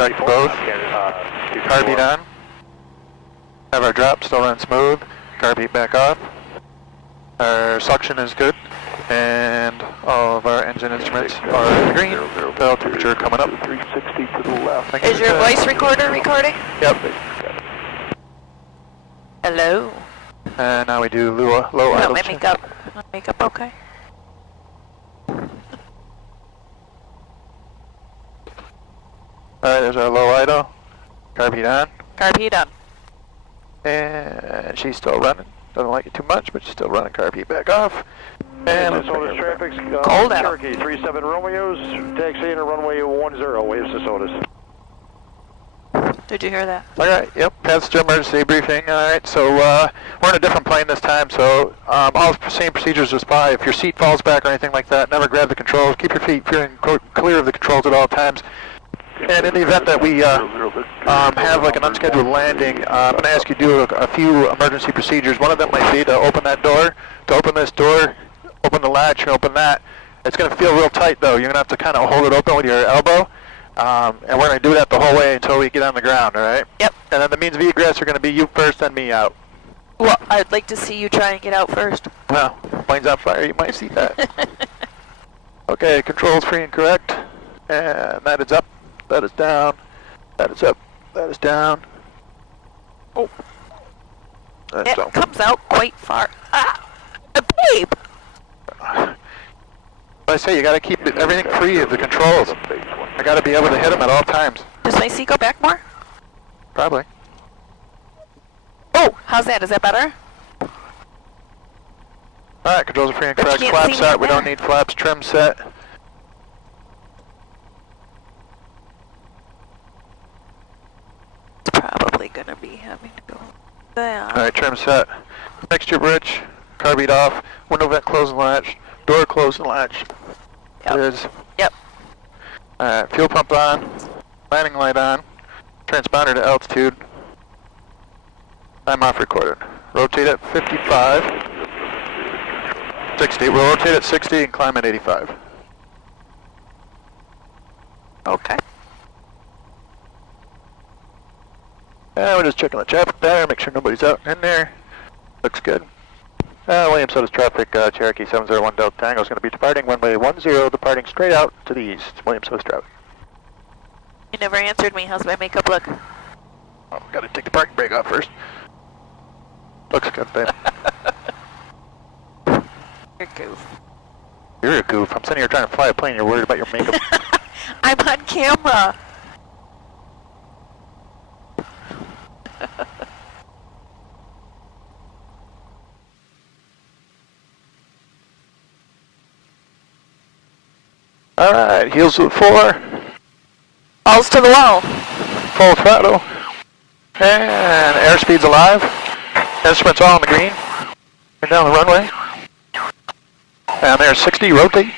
correct both. Car beat on. Have our drop still run smooth. Car beat back off. Our suction is good. And all of our engine instruments are green. Bell temperature coming up. 360 to the left. Is your voice recorder recording? Yep. Hello? And now we do low idle my check. makeup. My makeup okay? Alright, there's our low idle. Car beat on. Carb heat on. And she's still running. Doesn't like it too much, but she's still running. Car beat back off. And let's Sodas traffic. Cold out. Cherokee 37 Romeos, taxi into runway 10, waves to Sodas. Did you hear that? Alright, yep, passenger emergency briefing. Alright, so we're in a different plane this time, so all the same procedures apply. If your seat falls back or anything like that, never grab the controls. Keep your feet clear of the controls at all times. And in the event that we have like an unscheduled landing, I'm going to ask you to do a few emergency procedures. One of them might be to open that door, to open this door, open the latch, and open that. It's going to feel real tight though. You're going to have to kind of hold it open with your elbow. And we're going to do that the whole way until we get on the ground, alright? Yep. And then the means of egress are going to be you first, then me out. Well, I'd like to see you try and get out first. Well, plane's on fire, you might see that. Okay, controls free and correct. And that is up, that is down, that is up, that is down. Oh. That's It down. comes out quite far. Ah! Babe! I say you got to keep everything free of the controls. I got to be able to hit them at all times. Does my seat go back more? Probably. Oh! How's that? Is that better? Alright, controls are free and But you correct. can't Flaps see me set, we don't there. need flaps. Trim set. It's probably gonna be having to go down. Alright, trim set. Mixture bridge. Car beat off. Window vent close and latch. Door close and latch. Yep. It is. Yep. Alright, fuel pump on. Landing light on. Transponder to altitude. Time off recorded. Rotate at 55. 60. We'll rotate at 60 and climb at 85. Okay. And we're just checking the traffic pattern, make sure nobody's out in there. Looks good. Williams Sodas traffic, Cherokee 701 Delta Tango is going to be departing runway 10, departing straight out to the east. Williams Sodas traffic. You never answered me. How's my makeup look? Oh, got to take the parking brake off first. Looks good, babe. You're a goof. You're a goof. I'm sitting here trying to fly a plane. You're worried about your makeup. I'm on camera. All right, heels to the floor. Balls to the wall. Full throttle. And airspeed's alive. Instruments all on the green. And down the runway. And there's 60, rotate.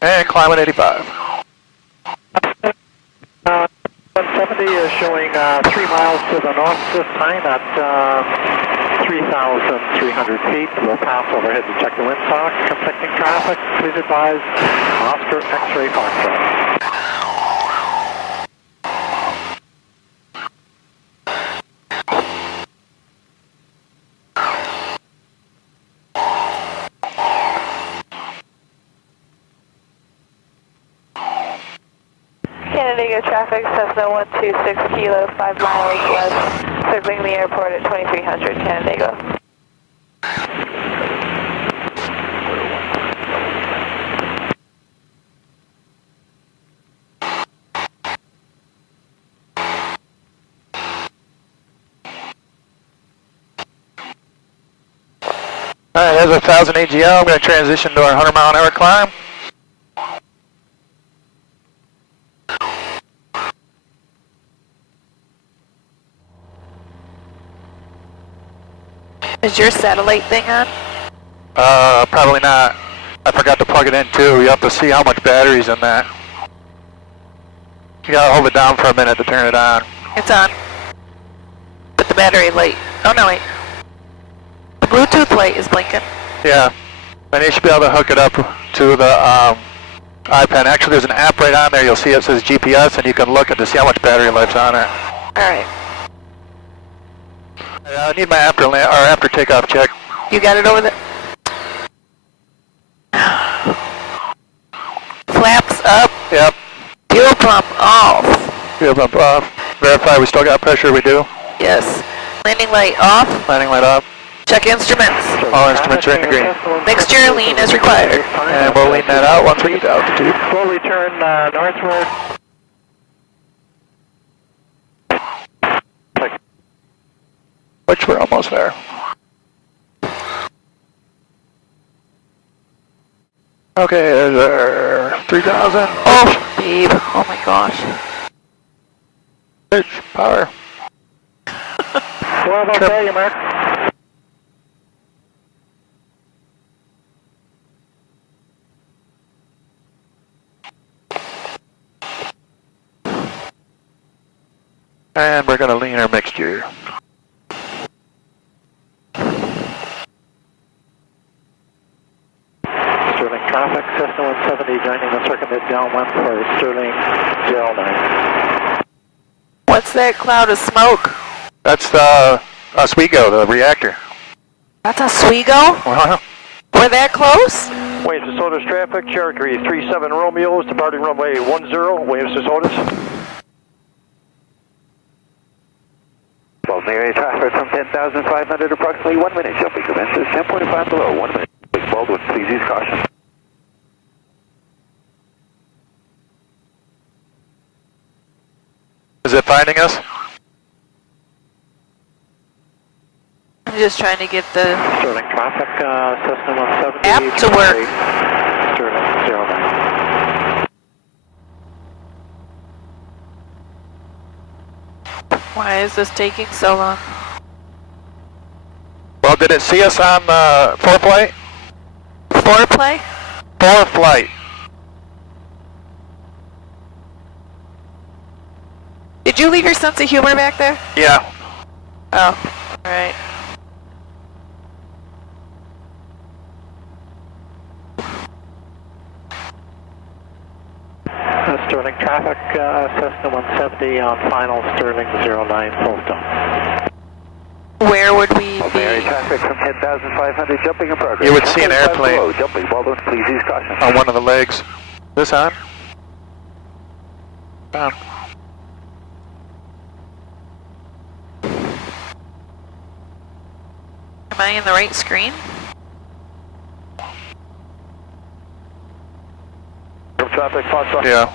And climb at 85. 170 is showing 3 miles to the north this time at 3,300 feet. We'll pass overhead to check the windsock. Conflicting traffic. Please advise Oscar X-ray Foxtrot. Canandaigua traffic, Cessna 126 Kilo, 5 miles west, circling the airport at 2300 Canandaigua. All right, there's 1,000 AGL. I'm going to transition to our 100-mile-an-hour climb. Is your satellite thing on? Probably not. I forgot to plug it in too. You have to see how much battery's in that. You gotta hold it down for a minute to turn it on. It's on. But the battery light. Oh no, wait. The Bluetooth light is blinking. Yeah. And you should be able to hook it up to the iPad. Actually, there's an app right on there. You'll see it says GPS, and you can look to see how much battery life's on it. Alright. I need my after takeoff check. You got it over there? Flaps up. Yep. Fuel pump off. Fuel pump off. Verify we still got pressure. We do. Yes. Landing light off. Landing light up. Check instruments. All instruments are in the green. Mixture lean as required. And we'll lean that out once we get to altitude. Slowly turn northward. Which we're almost there. Okay, there's our 3,000. Oh, babe. Oh my gosh. Pitch, power. 12 okay, you mark. And we're going to lean our mixture. Sterling traffic, Cessna 170 joining the circuit downwind for Sterling 09. What's that cloud of smoke? That's the Oswego, the reactor. That's Oswego? We're that close? Williams to Sodas traffic, Cherokee 37 Romeo's departing runway 10, Williams to Sodas. Well, Mary traffic from 10,500, approximately 1 minute. Jumping commences 10.5 below, 1 minute. Baldwin, please use caution. Is it finding us? I'm just trying to get the Sterling traffic, Cessna 170. app to work. Sterling 09. Why is this taking so long? Well, did it see us on the ForeFlight? Foreplay? ForeFlight. Did you leave your sense of humor back there? Yeah. Oh, alright. Sterling traffic, Cessna 170 on final Sterling 09, full stop. Where would we Mary be? traffic from 10,500, jumping in progress. You would see an 10.5 airplane. below, jumping, Baldwin, please use caution. On one of the legs. This on? On. Am I in the right screen? Traffic, Foxtrot. Yeah.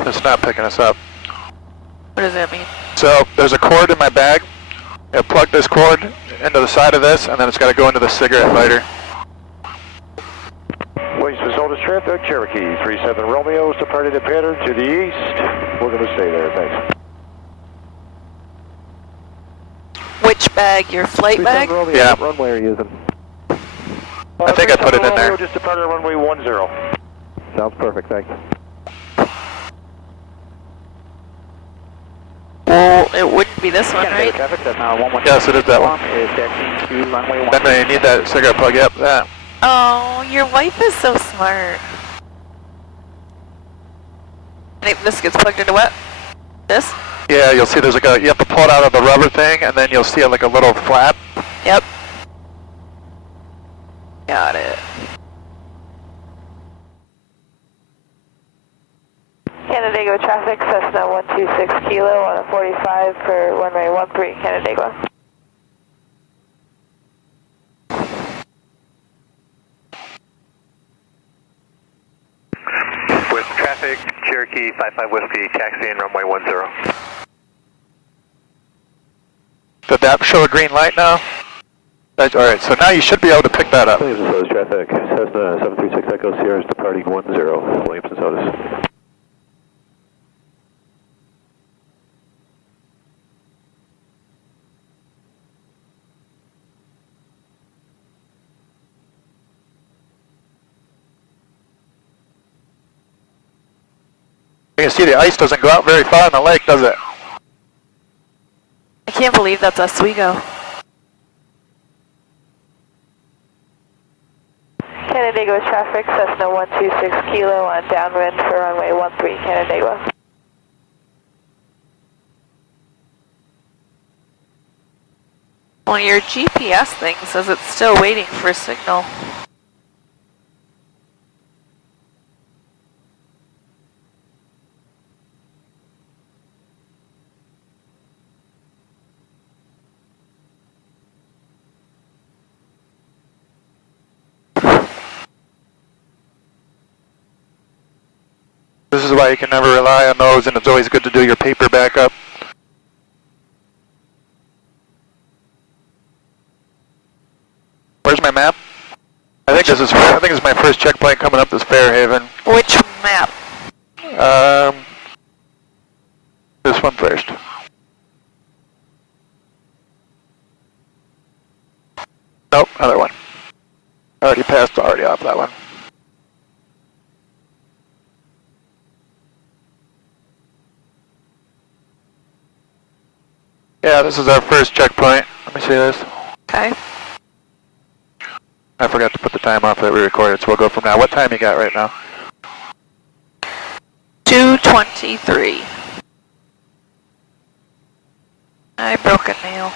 It's not picking us up. What does that mean? So there's a cord in my bag. I plug this cord into the side of this, and then it's got to go into the cigarette lighter. Williams to Sodas traffic, Cherokee 37 Romeo's departing the pattern to the east. We're going to stay there, thanks. Which bag? Your flight bag? Romeo, Yeah. what runway are you using? I think I put it in there. Romeo, just departed runway 10. Sounds perfect, thanks. Well, it wouldn't be this one, right? Traffic, that's now 112. Yes, it is that one. Is taxing to runway 1. Then you need that cigarette plug. Yep, that. Oh, your wife is so smart. And this gets plugged into what? This? Yeah, you'll see there's like a, you have to pull it out of the rubber thing, and then you'll see like a little flap. Yep. Got it. Canandaigua traffic, Cessna 126 kilo on a 45 for runway 13, Canandaigua. With traffic, Cherokee 55 Whiskey, taxiing runway 10. Did that show a green light now? That's, all right, so now you should be able to pick that up. Williams and Sodas traffic, Cessna 736 Echo Sierra is departing 10, Williams and Sodas. You can see the ice doesn't go out very far in the lake, does it? I can't believe that's Oswego. Canandaigua traffic, Cessna 126 Kilo on downwind for runway 13 Canandaigua. Well, your GPS thing says it's still waiting for signal. This is why you can never rely on those, and it's always good to do your paper backup. Where's my map? I think this is my first checkpoint coming up this Fairhaven. Which map? This one first. Nope, other one. Already off that one. Yeah, this is our first checkpoint. Let me see this. Okay. I forgot to put the time off that we recorded, so we'll go from now. What time you got right now? 2:23. I broke a nail.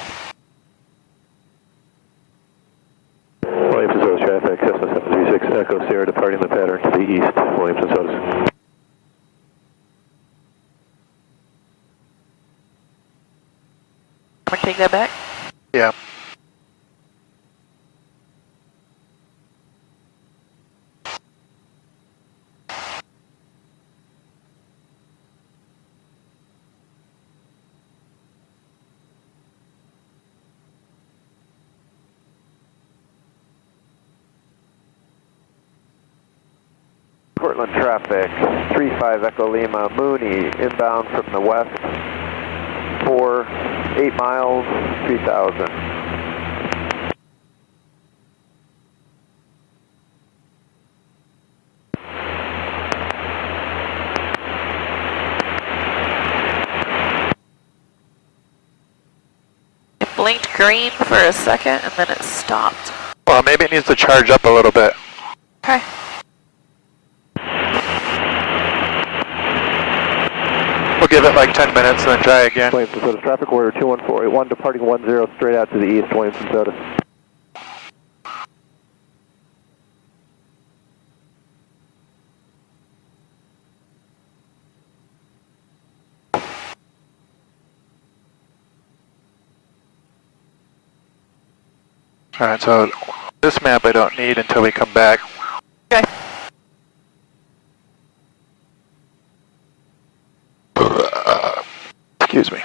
Williamson Sodas traffic, Cessna 736 Echo Sierra departing the pattern to the east, Williamson Sodas. I'm gonna take that back. Yeah. Portland traffic, 35 Echo Lima, Mooney, inbound from the west, 8 miles, 3000. It blinked green for a second and then it stopped. Well, maybe it needs to charge up a little bit. Okay. We'll give it like 10 minutes and then try again. Williamson Sodas traffic order 21481 departing 10 straight out to the east, Williamson Sodas. Alright, so this map I don't need until we come back. Okay. Excuse me.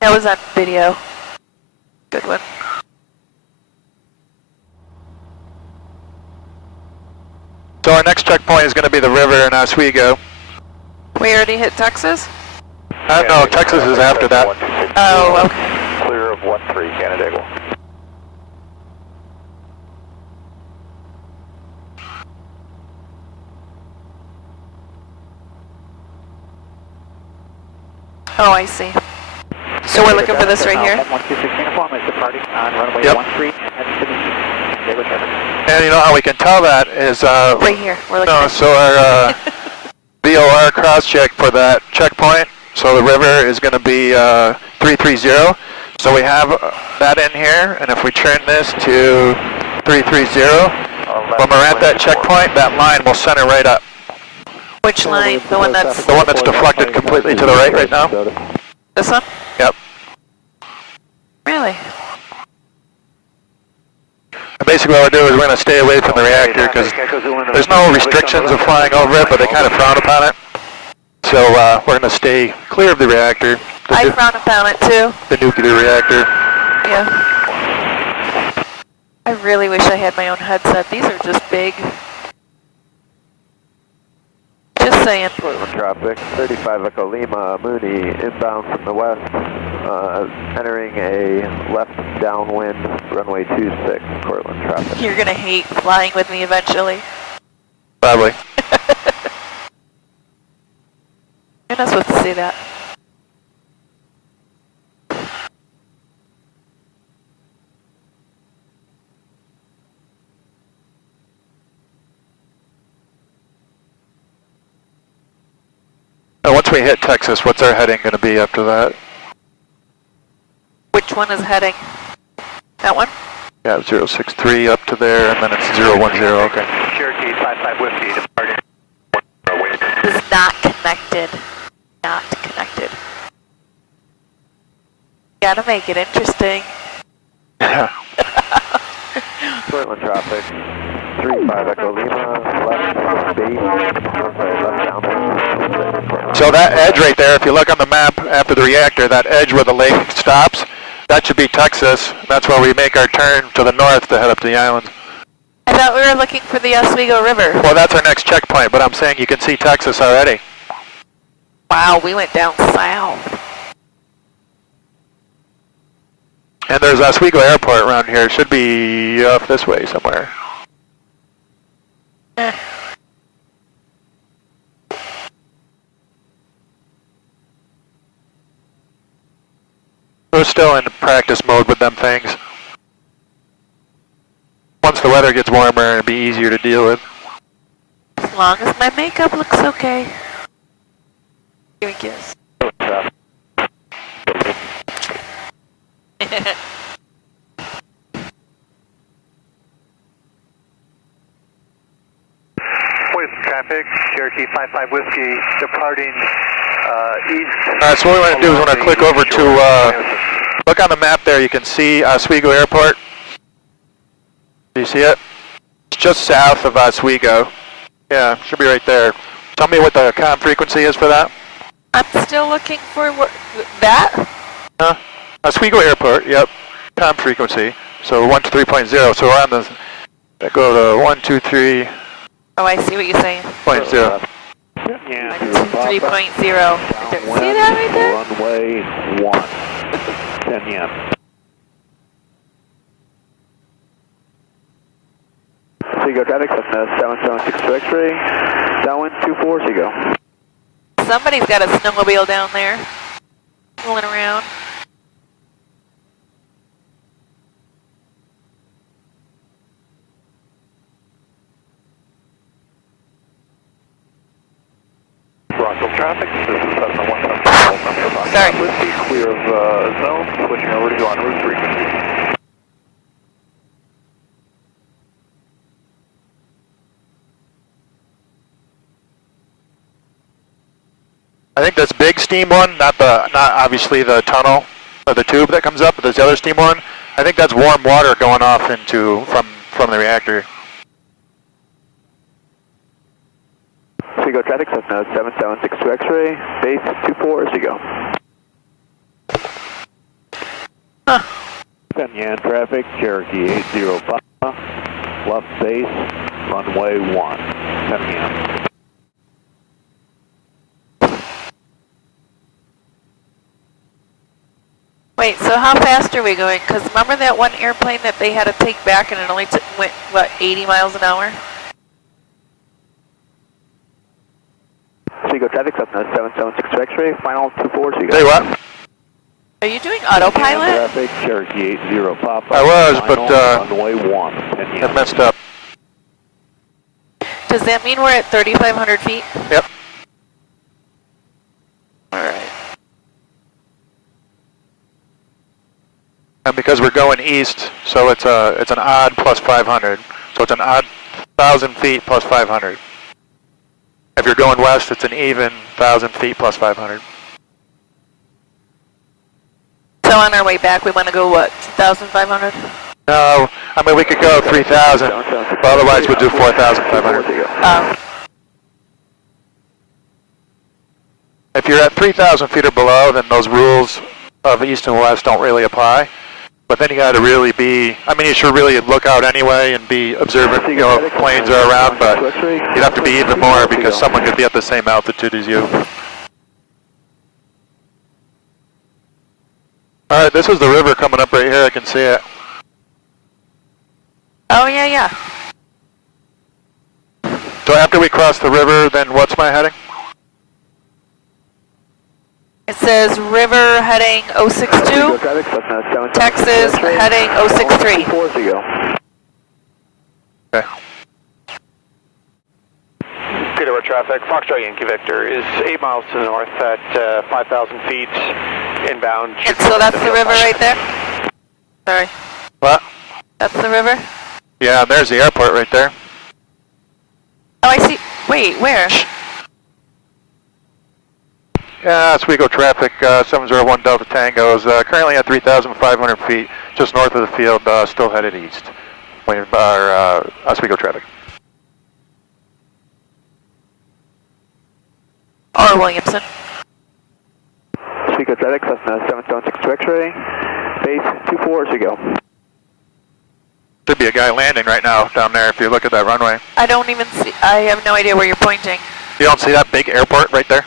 That was on video. Good one. So our next checkpoint is going to be the river in Oswego. We already hit Texas? No, Texas is after that. Oh, okay. Clear of 13 Canandaigua. Oh, I see. So we're looking for this right here? 126 uniform is departing on runway Yep. 13 and heading to the east. Canandaigua traffic. And you know how we can tell that is, Right here. We're looking no, at so our VOR cross-check for that checkpoint, so the river is going to be 330. So we have that in here, and if we turn this to 330, when we're at that checkpoint, that line will center right up. which line? The one that's The one that's deflected completely to the right now? this one? Yep. Really? And basically what we'll do is we're going to stay away from the reactor because there's no restrictions of flying over it, but they kind of frown upon it. So we're going to stay clear of the reactor, I frown upon it too. the nuclear reactor. Yeah. I really wish I had my own headset. These are just big. Just saying. Portland traffic, 35 Echo Lima, Mooney, inbound from the west, entering a left downwind, runway 26, Portland traffic. You're gonna hate flying with me eventually. Probably. You're not supposed to say that. Once we hit Texas, what's our heading going to be after that? Which one is heading? That one? Yeah, 063 up to there, and then it's 010, okay. Cherokee 55 Whiskey departing. This is not connected. Not connected. Gotta make it interesting. Yeah. Portland traffic, 35 Echo Lima, left base, left down. So that edge right there, if you look on the map after the reactor, that edge where the lake stops, that should be Texas. That's where we make our turn to the north to head up to the islands. I thought we were looking for the Oswego River. Well, that's our next checkpoint, but I'm saying you can see Texas already. Wow, we went down south. And there's Oswego Airport around here. It should be up this way somewhere. We're still in practice mode with them things. Once the weather gets warmer, it'll be easier to deal with. As long as my makeup looks okay. Give me a kiss. With traffic, Cherokee 55 Whiskey departing east. Alright, so what we want to do is we want to click over to, look on the map there, you can see Oswego Airport. Do you see it? It's just south of Oswego. Yeah, should be right there. Tell me what the comm frequency is for that. I'm still looking for that. Huh? Oswego Airport, yep. Comm frequency. So 123.0. So we're on the, go to 123.0. Oh, I see what you're saying. 3.0. See that right there? Runway 1. 10 yen. Seago traffic, 7762 X-ray, downwind 24, Seago. Somebody's got a snowmobile down there, fooling around. Rockville traffic, this is Cessna 175. Sorry. Whiskey, clear of zone, switching over to go on route 3. I think this big steam one, not obviously the tunnel or the tube that comes up, but this other steam one, I think that's warm water going off into from the reactor. Seago traffic, Cessna 7762 X-ray, base 24, Seago. 10 yen traffic, Cherokee 805, left base, runway 1. 10 yen. Wait, so how fast are we going? Because remember that one airplane that they had to take back and it only went, what, 80 miles an hour? Seago traffic, Cessna 7762 X-ray, final 24, Seago. Say what? Are you doing autopilot? Traffic, Cherokee 80 Papa. I was, but runway 1. 10 I yen. messed up. Does that mean we're at 3,500 feet? Yep. Alright. And because we're going east, so it's an odd plus 500. So it's an odd 1,000 feet plus 500. If you're going west, it's an even 1,000 feet plus 500. So on our way back, we want to go, what, 2,500? No, I mean we could go 3,000, but otherwise we'll do 4,500. If you're at 3,000 feet or below, then those rules of east and west don't really apply. But then you got to really be, I mean, you should really look out anyway and be observant, you know, if planes are around, but you'd have to be even more because someone could be at the same altitude as you. All right, this is the river coming up right here. I can see it. Oh, yeah, yeah. So after we cross the river, then what's my heading? It says river heading 062, Texas heading 063. Okay. Peter, traffic. Foxtrot Yankee Victor is 8 miles to the north at 5,000 feet inbound. And so that's the river right there? Sorry. What? That's the river? Yeah, there's the airport right there. Oh, I see. Wait, where? Yeah, Oswego traffic, 701 Delta Tango is currently at 3,500 feet, just north of the field, still headed east. Waiting for our Oswego traffic. Or Williamson. Oswego traffic, Cessna 776 X-ray, base 24 as you go. Should be a guy landing right now down there if you look at that runway. I don't even see, I have no idea where you're pointing. You don't see that big airport right there?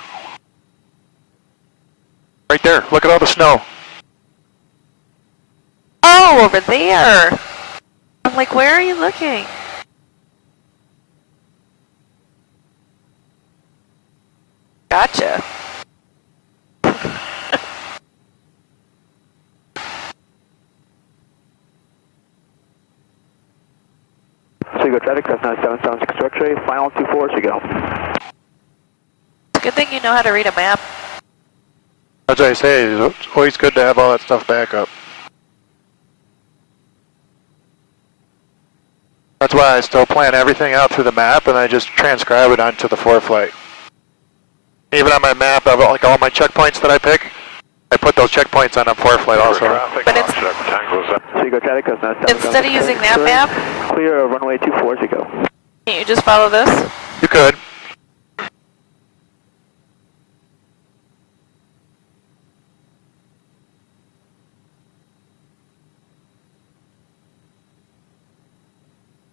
Right there, look at all the snow. Oh, over there. I'm like, where are you looking? Gotcha. Oswego traffic, Cessna 776 X-ray, final 24 as you go. It's a good thing you know how to read a map. That's what I say, it's always good to have all that stuff back up. That's why I still plan everything out through the map and I just transcribe it onto the ForeFlight. Even on my map, of like all my checkpoints that I pick, I put those checkpoints on a ForeFlight also. But it's, Oswego traffic, Cessna 776 instead of using that X-ray, map, clear of runway 24 as you go. can't you just follow this? You could.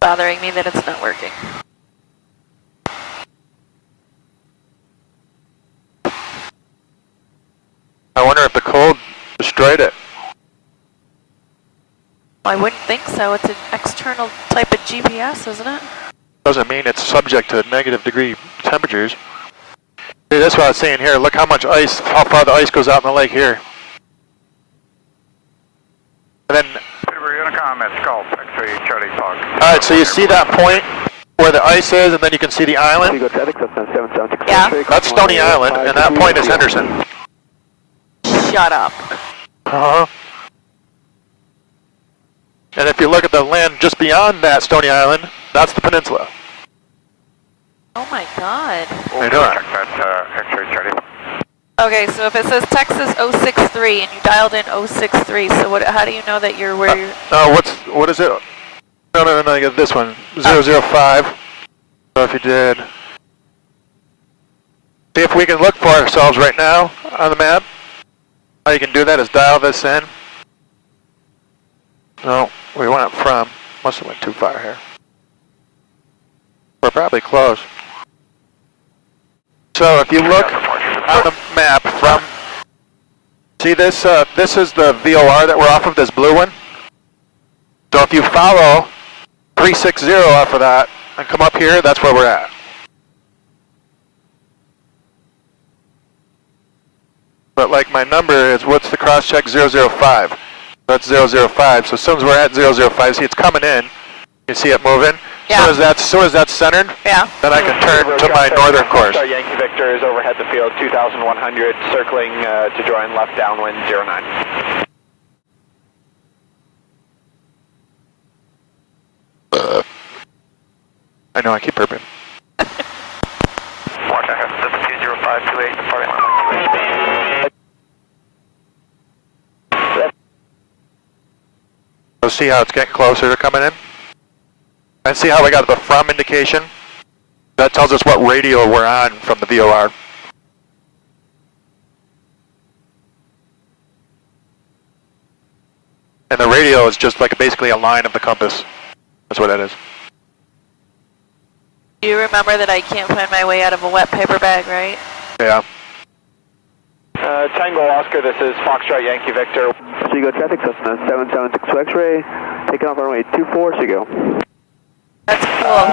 Bothering me that it's not working. I wonder if the cold destroyed it. I wouldn't think so. It's an external type of GPS, isn't it? Doesn't mean it's subject to negative degree temperatures. See, that's what I was saying here. Look how much ice, how far the ice goes out in the lake here. And then, Unicom at Gulf, X-ray Charlie Fox. alright, so you see that point where the ice is, and then you can see the island? Oswego traffic, Cessna 776 Yeah. X-ray. That's Stony Island, and that point is Henderson. Shut up. Uh-huh. And if you look at the land just beyond that Stony Island, that's the peninsula. Oh my god. How you doing? Check that X-ray Charlie. Okay, so if it says Texas 063 and you dialed in 063, so what? How do you know that you're where you're... What is it? No, you got this one, 005. So if you did... See if we can look for ourselves right now on the map. How you can do that is dial this in. No, we went from. Must have went too far here. We're probably close. So if you look on the map from, see this, this is the VOR that we're off of, this blue one. So if you follow 360 off of that and come up here, that's where we're at. But like my number is, what's the cross check? 005. That's 005. So as soon as we're at 005, see it's coming in. You see it moving. Yeah. As soon as that's centered, Yeah. then I can turn to my northern course. Foxtrot Yankee Victor is overhead the field, 2,100, circling to join left downwind 09. I know, I keep burping. Watch ahead. Delta 20528, departing line. So see how it's getting closer to coming in? And see how we got the from indication? That tells us what radio we're on from the VOR. And the radio is just like basically a line of the compass. That's what that is. Do you remember that I can't find my way out of a wet paper bag, right? Yeah. Tango Oscar, this is Foxtrot Yankee Victor. Oswego traffic, Cessna 776 X-ray, taking off runway 24 as you go. That's cool.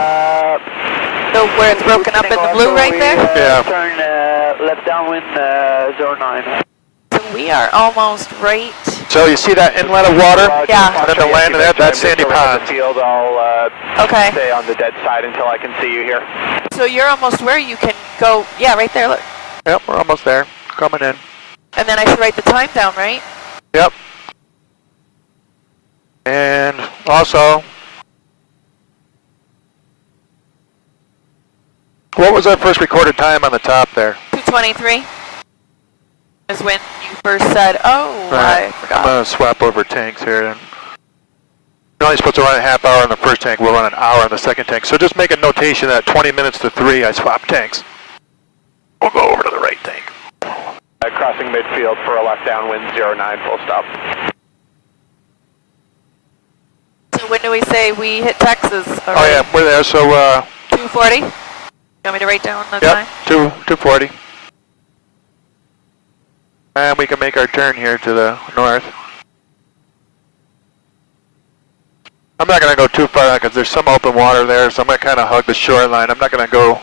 So where it's broken up in the blue right there? Yeah. Turn left downwind 09. So we are almost right. So you see that inlet of water? Yeah. And then the land of that, that's Sandy Pond. The field, I'll Okay. stay on the dead side until I can see you here. So you're almost where you can go. Yeah, right there. Look. Yep, we're almost there. Coming in. And then I should write the time down, right? Yep. And also, what was our first recorded time on the top there? 2:23 is when you first said, oh, I I'm forgot. going to swap over tanks here. And you're only supposed to run a half hour in the first tank. We'll run an hour in the second tank. So just make a notation that 20 minutes to 3, I swap tanks. We'll go over to the right tank. Crossing midfield for a left downwind 09, full stop. So when do we say we hit Texas? Oh yeah, we're there. So 2:40? You want me to write down the yep, time? 240. And we can make our turn here to the north. I'm not going to go too far out because there's some open water there, so I'm going to kind of hug the shoreline. I'm not going to go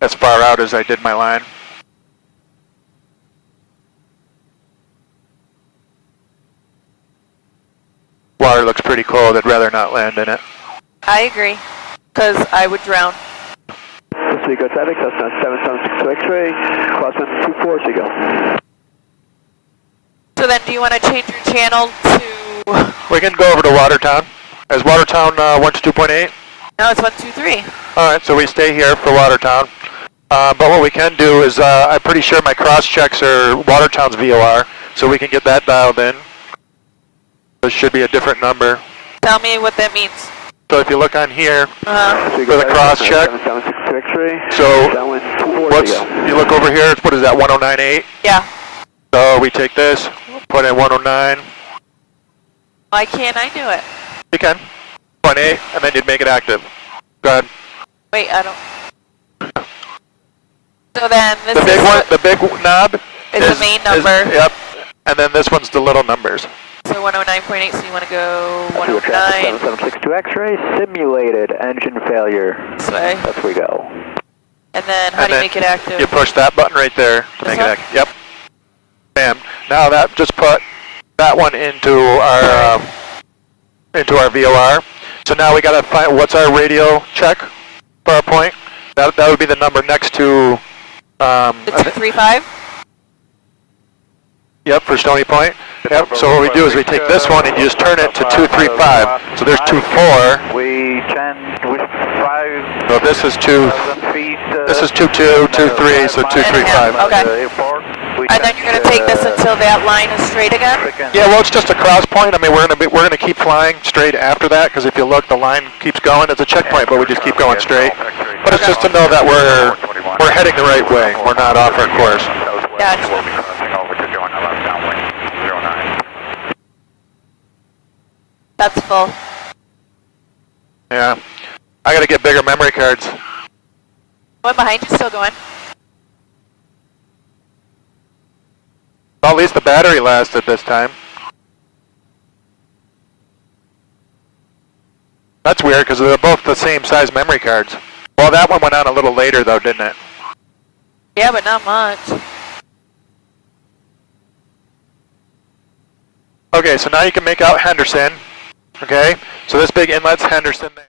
as far out as I did my line. Water looks pretty cold. I'd rather not land in it. I agree, because I would drown. Seagull traffic, Cessna 776 X-ray, crosswind 24 Seagull. So then do you want to change your channel to... We can go over to Watertown. Is Watertown 122.8? No, it's 123. All right, so we stay here for Watertown. But what we can do is, I'm pretty sure my cross checks are Watertown's VOR, so we can get that dialed in. This should be a different number. Tell me what that means. So if you look on here Uh-huh. for the cross check, 776 X-ray, so downwind 24 what's, Seagull. you look over here, what is that, 109.8? Yeah. So we take this, put in 109. Why can't I do it? You can. 0.8, and then you'd make it active. Go ahead. Wait, I don't... So then this The big is one, the big knob is the main number. Yep. And then this one's the little numbers. So 109.8, so you want to go Seagull traffic 109 7762 X-ray, simulated engine failure. this way. Up we go. And then how do you make it active? You push that button right there to This make it one? active. Yep. Bam. Now that just put that one into our VOR. So now we got to find what's our radio check for our point. That would be the number next to. The 235? Yep, for Stony Point. Yep. So what we do is we take this one and you just turn it to 235. So there's 24. We changed with 5. So this is 22, 23, so 235. Okay. And then you're going to take this until that line is straight again? Yeah, well, it's just a cross point. I mean, we're gonna keep flying straight after that because if you look, the line keeps going. It's a checkpoint, but we just keep going straight. But it's just to know that we're heading the right way. We're not off our course. Gotcha. That's full. Yeah, I got to get bigger memory cards. One behind you still going? Well, at least the battery lasted this time. That's weird because they're both the same size memory cards. Well, that one went on a little later though, didn't it? Yeah, but not much. Okay, so now you can make out Henderson. Okay, so this big inlet's Henderson there.